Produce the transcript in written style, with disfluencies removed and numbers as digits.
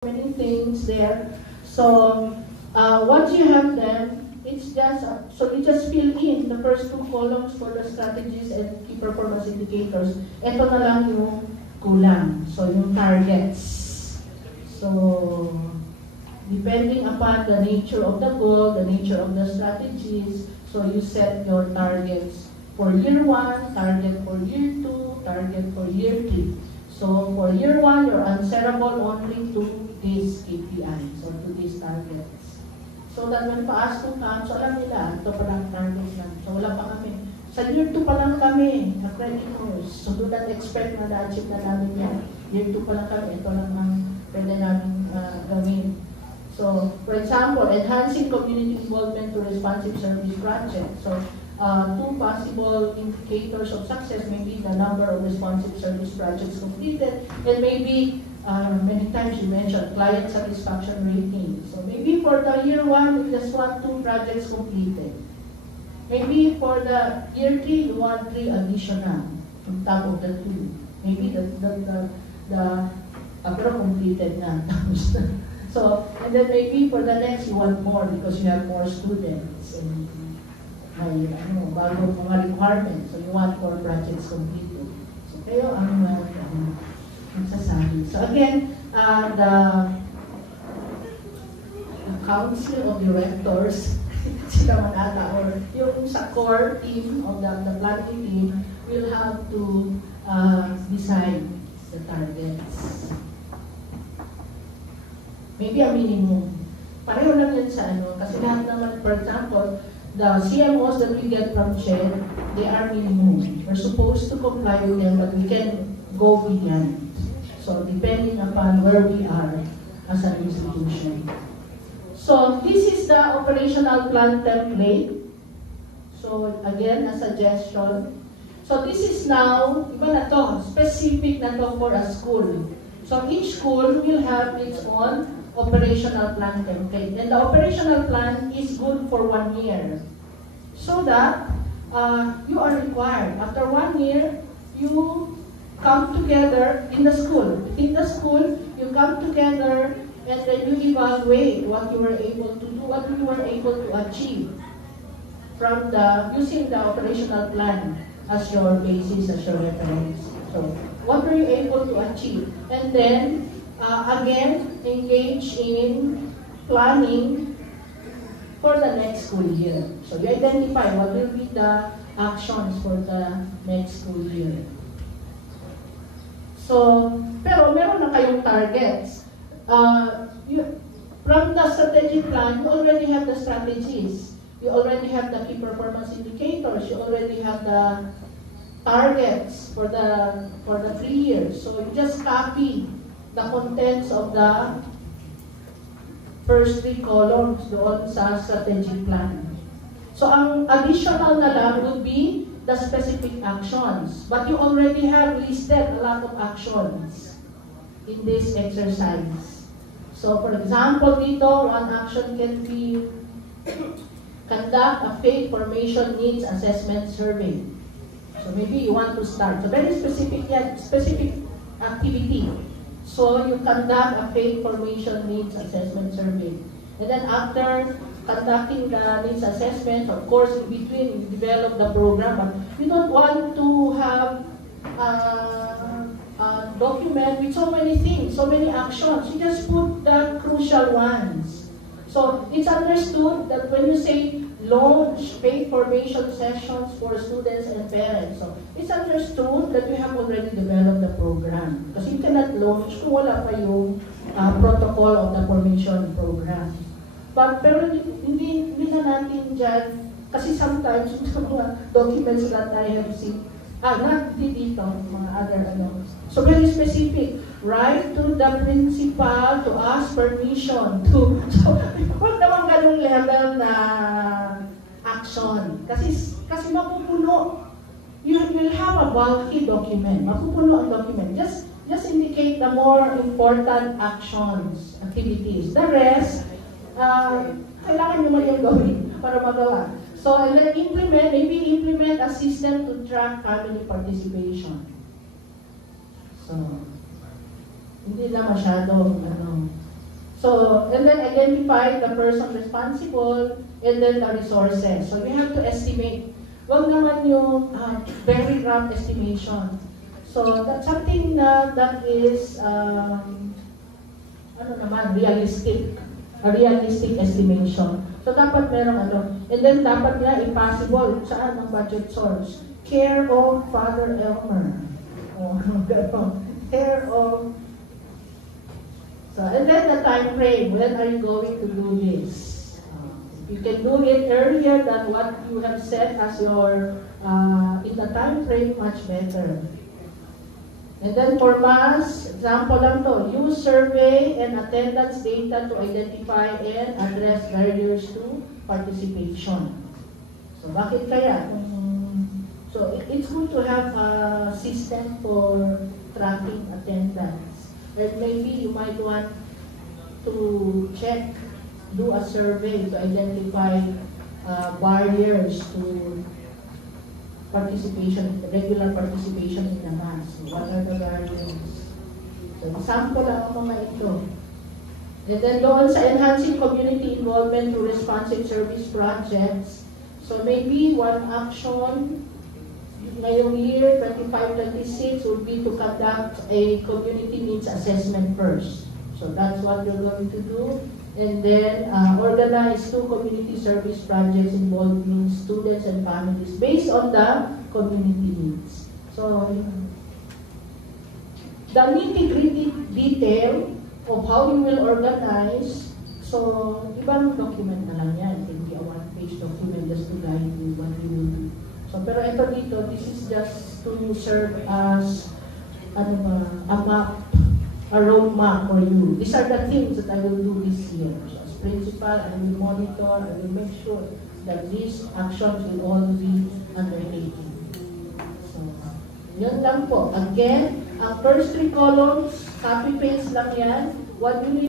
many things there. So once you have them, it's just so you just fill in the first two columns for the strategies and key performance indicators. Ito na lang yung kulang. So yung targets. So depending upon the nature of the goal, the nature of the strategies, so you set your targets for year 1, target for year 2, target for year 3. So for year 1, you're answerable only to these KPIs or to these targets. So that when pa-ask to come, so alam nila, ito pa lang targets lang. So wala pa kami. Sa year 2 pa lang kami, accreditors. So do not expect na na-achieve na namin yan. Year 2 pa lang kami, ito lang ang pwede namin gawin. So, for example, enhancing community involvement to responsive service projects. So, two possible indicators of success may be the number of responsive service projects completed, and maybe many times you mentioned client satisfaction rating. So maybe for the year 1, you just want 2 projects completed. Maybe for the year 3, you want 3 additional on top of the 2. Maybe pero completed na. So, and then maybe for the next, you want more because you have more students and may bago mga requirements. So, you want more projects completed. So, kayo ang magsasabi. So, again, the Council of Directors, sila man ata, or yung sa core team of the planning team will have to decide the targets. Maybe a minimum. Pareho lang yan sa kasi lahat naman, for example, the CMOs that we get from CHED, they are minimum. We're supposed to comply with them, but we can go beyond. So, depending upon where we are as an institution. So, this is the operational plan template. So, again, a suggestion. So, this is now, iba na to, specific na to for a school. So, each school will have its own operational plan template. And the operational plan is good for 1 year. So that you are required. After 1 year, you come together in the school. In the school, you come together and then you evaluate what you were able to do, what you were able to achieve from using the operational plan as your basis, as your reference. So, what were you able to achieve? And then, again, engage in planning for the next school year. So you identify what will be the actions for the next school year. So, pero meron na kayong targets. From the strategic plan, you already have the strategies. You already have the key performance indicators. You already have the targets for the 3 years. So you just copy the contents of the first 3 columns doon sa strategic plan. So, ang additional na lang would be the specific actions. But you already have listed a lot of actions in this exercise. So, for example, dito, one action can be conduct a faith formation needs assessment survey. So, maybe you want to start. So, very specific activity. So, you conduct a faith formation needs assessment survey. And then after conducting the needs assessment, of course, in between, you develop the program. But you don't want to have a document with so many things, so many actions. You just put the crucial ones. So, it's understood that when you say launch faith formation sessions for students and parents. So, it's understood that you have already developed the program. Kasi you cannot launch kung wala pa yung protocol of the formation program. Pero hindi na natin dyan, kasi sometimes yung mga documents that I have seen, not dito, mga other So, very specific. Write to the principal to ask permission to, so, huwag naman ganung level na action. Kasi mapupuno. You will have a bulky document. Mapupuno ang document. Just indicate the more important actions, activities. The rest, kailangan nyo man yung gawin para magawa. So, and then maybe implement a system to track family participation. So, hindi na masyadong So, and then identify the person responsible, and then the resources. So, we have to estimate. Wag naman yung very rough estimation. So, that's something that is, realistic. A realistic estimation. So, dapat meron And then, dapat nga impossible. Saan ang budget source? Care of Father Elmer. Care of... So, and then the time frame. When are you going to do this? You can do it earlier than what you have set as your, in the time frame, much better. And then for mass, example lang to, use survey and attendance data to identify and address barriers to participation. So bakit kaya? So it's good to have a system for tracking attendance. And maybe you might want to check, do a survey to identify barriers to participation, regular participation in the mass. What are the barriers? So, example lang ang mga ito. And then doon sa enhancing community involvement through responsive service projects. So maybe one action ngayong year, 25-26, would be to conduct a community needs assessment first. So that's what you're going to do. And then organize 2 community service projects involving students and families based on the community needs. So the nitty-gritty detail of how you will organize, so ibang document na lang yan. It can be a 1-page document just to guide you what you will do. So pero ito dito, this is just to serve as a map, a roadmap for you. These are the things that I will do this year. So as principal, I will monitor, I will make sure that these actions will all be undertaken. So, yun lang po. Again, ang first 3 columns, copy-paste lang yan. What you